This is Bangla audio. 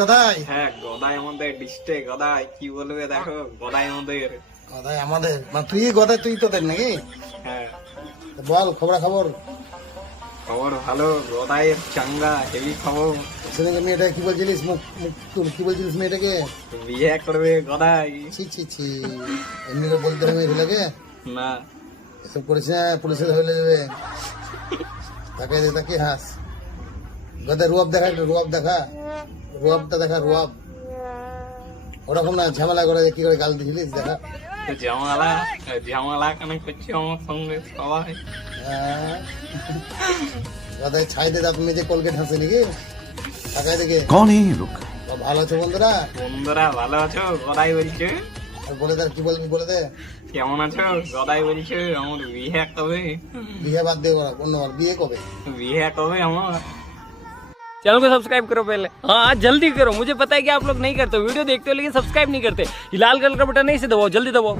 গদাই? হ্যাঁ গদাই আমাদের ডিস্ট্রিক্ট গদাই কি বলবে দেখো গদাই আমাদের। গদাই আমাদের মানে তুই গদাই, তুই তোদের নাকি? হ্যাঁ বল খবর খবর। খবর ভালো, গদাইয়ের চাঙ্গা হেভি খবর। সেদিনকে মেয়েটা কি বলছিলিস, মুখ মুখ কি বলছিলিস মেয়েটাকে? বিয়ে করবে গদাই। ছি ছি ছি, এমনি করে বলতে হবে মেয়েগুলোকে? না এসব করিস না, পুলিশে ধরে যাবে। তাকে হাস। গদাই রুয়াব দেখা, একটু রুয়াব দেখা, রুয়াবটা দেখা, রুয়াব। ওরকম না ঝামেলা করে কি করে গাল দিছিলিস, দেখা। জামালা জামালা কেন করছে আমার সঙ্গে সবাই। গদাই ছাই দে, আপনি যে কলগেট হাসে নাকি? তাকায় দেখে कौन है ये लोग? ভালো আছে বন্ধুরা? বন্ধুরা ভালো আছো? গদাই বলছে। আর বলে দে, আর কি বলবি বলে দে। কেমন আছো? গদাই বলছে আমার বিয়ে কবে? বিয়ে বাদ দিয়ে করা, অন্যবার বিয়ে কবে? বিয়ে কবে আমার? चैनल को सब्सक्राइब करो पहले, हाँ जल्दी करो। मुझे पता है कि आप लोग नहीं करते, वीडियो देखते हो लेकिन सब्सक्राइब नहीं करते। ये लाल कलर का बटन नहीं से दबाओ, जल्दी दबाओ।